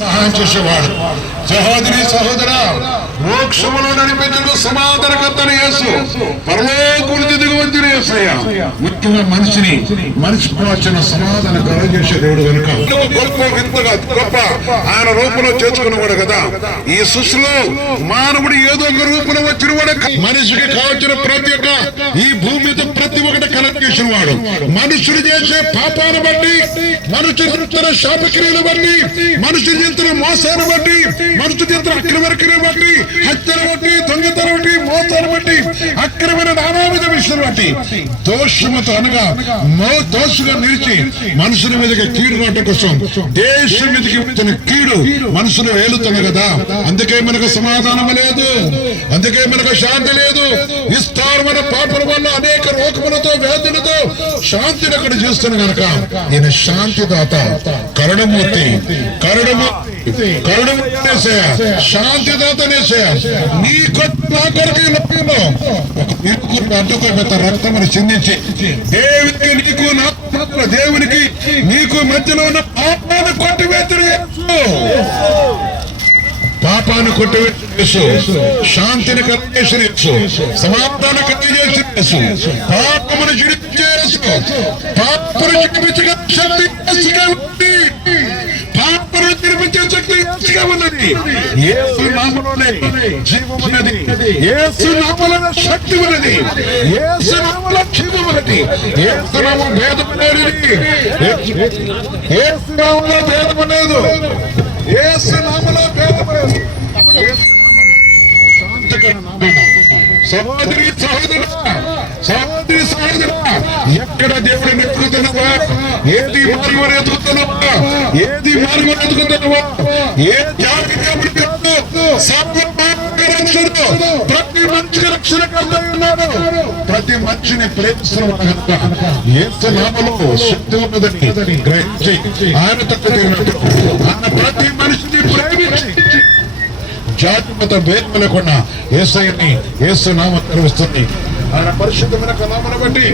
సహాయం చేసేవాడు. సహోదరి సహోదరా, మోక్షములో నడిపించు సమాధానకర్తను యేసు, పరలోకం నుంచి దిగి వచ్చిన యేసయ్య. ముఖ్యంగా మనిషికి వచ్చిన సమాధానం కలుగజేసే దేవుడు కనుక గొప్ప ఆయన రూపంలో చేర్చుకున్నవాడు కదా. ఈ సృష్టిలో మానవుడు ఏదో ఒక రూపంలో వచ్చిన వాడు. మనిషికి కావచ్చిన ప్రతి ఒక్క ఈ భూమి మీద ప్రతి ఒక్కటి కలెక్ట్ చేసిన వాడు. మనుషులు చేసే పాపాన్ని బట్టి, మనుషులు శాపక్రియలు బట్టి, మనుషులు చేస్తున్న మోసాన్ని బట్టి, మనుషులు చేస్తున్న అక్రమక్రియలు బట్టి, హత్యను బట్టి, దొంగతనం బట్టి, మోసాన్ని బట్టి, అక్రమైన నానావిధ విషయాలు బట్టి దోషముతో అనగా దోషుగా నిలిచి మనుషుల మీదకి కీడు కావటం కోసం దేశం మీదకి వచ్చిన కీడు మనుషులు వేలుతుంది కదా. అందుకే మనకు సమాధానం లేదు, అందుకే మనకు శాంతి లేదు. విస్తారమైన పాపల వల్ల అనేక రోగములతో వ్యాధులతో శాంతిని అక్కడ చేస్తున్న కనుక ఈయన శాంతిదాత, కరుణమూర్తి, శాంతిదాతనేసయ. నీ నా కొరకు అడ్డుకోబెత్త రక్తమని చిందించి దేవునికి నీకు దేవునికి నీకు మధ్యలో ఉన్న పాపాన్ని కొట్టివేతుడు, పాపాన్ని కొట్టివేసు, శాంతిని కలిగేసి సమాధానం కలిగేసి, పాపమును చిడిచేసు, పాపను చిడిపించగా శక్తి ఉంది, పాపను చిడిపించే శక్తి ఉన్నది. యేసు నామములోనే జీవం ఉన్నది, యేసు నామములో శక్తి ఉన్నది, యేసు నామములో జీవం ఉన్నది. యేసు నామం భేదమనేది, యేసు నామములో భేదమనేది, యేసు నామములో భేదమనేది. సహోదరి సహోదరా, ఎక్కడ దేవుడిని ఎత్తుకుతున్నావా? ఏది మార్గం ఎత్తుకుతున్నావా? ఏది మార్గం ఎత్తుకుతున్నావా? ఏ జాతి ప్రతి మనిషికి రక్షణకర్త ఉన్నాడు. ప్రతి మనిషిని ప్రేమిస్తున్నాడు. యేసు నామములో శక్తి ఉన్నదని గ్రహించి ఆయన తక్కువ ఆయన ప్రతి మనిషిని ప్రేమించి జాతి మత భేదం లేకుండా యేసయ్యని యేసు నామం కలుగుతుంది. ఆయన పరిశుద్ధమైన నామమును బట్టి